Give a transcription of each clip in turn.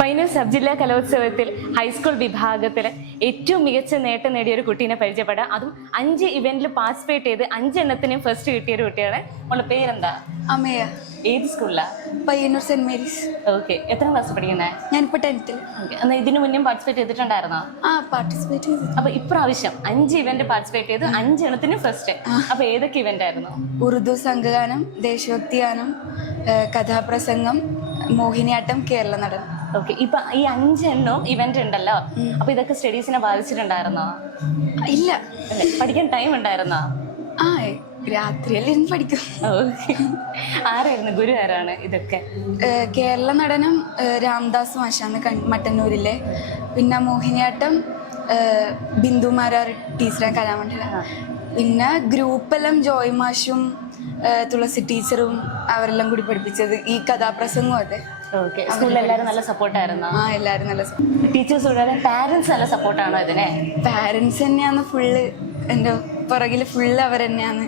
Painur sub ജില്ലാ കലോത്സവത്തിൽ high school വിഭാഗത്തിൽ ഏറ്റവും മികച്ച നേട്ടം നേടിയ ഒരു കുട്ടീനെ പരിചയപ്പെടാം. അതും അഞ്ച് ഇവന്റിൽ പാർട്ടിസിപ്പേറ്റ് ചെയ്ത് അഞ്ചെണ്ണത്തിനും ഫസ്റ്റ് കിട്ടിയ ഒരു കുട്ടിയാണ്. അവളുടെ പേരെന്താ? അമ്മയ. ഏത് സ്കൂളിലാ പയ്യന്നൂർ സെന്റ് മേരീസ്. ഓക്കെ എത്ര ക്ലാസ് പഠിക്കുന്നത് ഞാനിപ്പോൾ ടെൻത്തിൽ എന്നാൽ ഇതിനു മുന്നേ പാർട്ടിസിപ്പേറ്റ് ചെയ്തിട്ടുണ്ടായിരുന്നോ? ആ പാർട്ടിസിപ്പേറ്റ് ചെയ്തു. അപ്പൊ ഇപ്രാവശ്യം അഞ്ച് ഇവന്റ് പാർട്ടിസിപ്പേറ്റ് ചെയ്ത് അഞ്ചെണ്ണത്തിന് ഫസ്റ്റ് അപ്പൊ ഏതൊക്കെ ഇവന്റ് ആയിരുന്നു? ഉറുദു സംഘഗാനം ദേശഭക്തി ഗാനം കഥാപ്രസംഗം മോഹിനിയാട്ടം കേരള നടൻ. ഓക്കെ ഇപ്പൊ ഈ അഞ്ചെണ്ണം ഇവന്റ് ഉണ്ടല്ലോ. അപ്പൊ ഇതൊക്കെ സ്റ്റഡീസിനെ ബാധിച്ചിട്ടുണ്ടായിരുന്നോ? ഇല്ല. പഠിക്കാൻ ടൈം ഉണ്ടായിരുന്നോ? ആ രാത്രിയല്ലേ ഇരുന്ന് പഠിക്കും. ആരായിരുന്നു? ഗുരു ആരാണ് ഇതൊക്കെ? കേരള നടനം രാംദാസ് മാഷാന്ന് മട്ടന്നൂരിലെ. പിന്നെ മോഹിനിയാട്ടം ബിന്ദു മാരാർ ടീച്ചറാണ് കലാമണ്ഡലം. പിന്നെ ഗ്രൂപ്പെല്ലാം ജോയ് മാഷും തുളസി ടീച്ചറും അവരെല്ലാം കൂടി പഠിപ്പിച്ചത് ഈ കഥാപ്രസംഗവും അതെ. സ്കൂളിൽ എല്ലാവരും നല്ല സപ്പോർട്ടായിരുന്നോ? ആ എല്ലാവരും നല്ല ടീച്ചേഴ്സ് കൂടാതെ പാരന്റ്സ് നല്ല സപ്പോർട്ടാണോ ഇതിനെ? പാരൻസ് തന്നെയാണ് ഫുള്ള് എന്റെ പുറകിൽ ഫുള്ള് അവർ തന്നെയാണ്.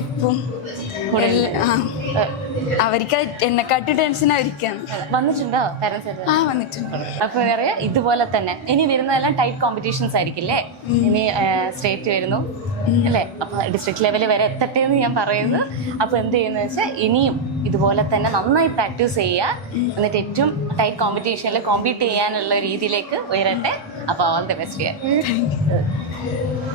എപ്പം. അവർക്ക് എന്നെക്കാട്ടി ടെൻഷൻ ആയിരിക്കാണ് വന്നിട്ടുണ്ടോ പാരന്റ്സ് ആ വന്നിട്ടുണ്ട്. അപ്പൊ പറയാ ഇതുപോലെ തന്നെ. ഇനി വരുന്നതെല്ലാം ടൈറ്റ് കോമ്പറ്റീഷൻസ് ആയിരിക്കില്ലേ ഇനി സ്റ്റേറ്റ് വരുന്നു. അല്ലേ? അപ്പൊ ഡിസ്ട്രിക്ട് ലെവൽ വരെ എത്തട്ടെ എന്ന് ഞാൻ പറയുന്നു. അപ്പൊ എന്ത് ചെയ്യുന്നത് വെച്ചാൽ ഇനിയും ഇതുപോലെ തന്നെ നന്നായി പ്രാക്ടീസ് ചെയ്യുക. എന്നിട്ട് ഏറ്റവും ടൈറ്റ് കോമ്പറ്റീഷനിൽ കോമ്പീറ്റ് ചെയ്യാനുള്ള രീതിയിലേക്ക് ഉയരട്ടെ. അപ്പൊ ഓൾ ദി ബെസ്റ്റ്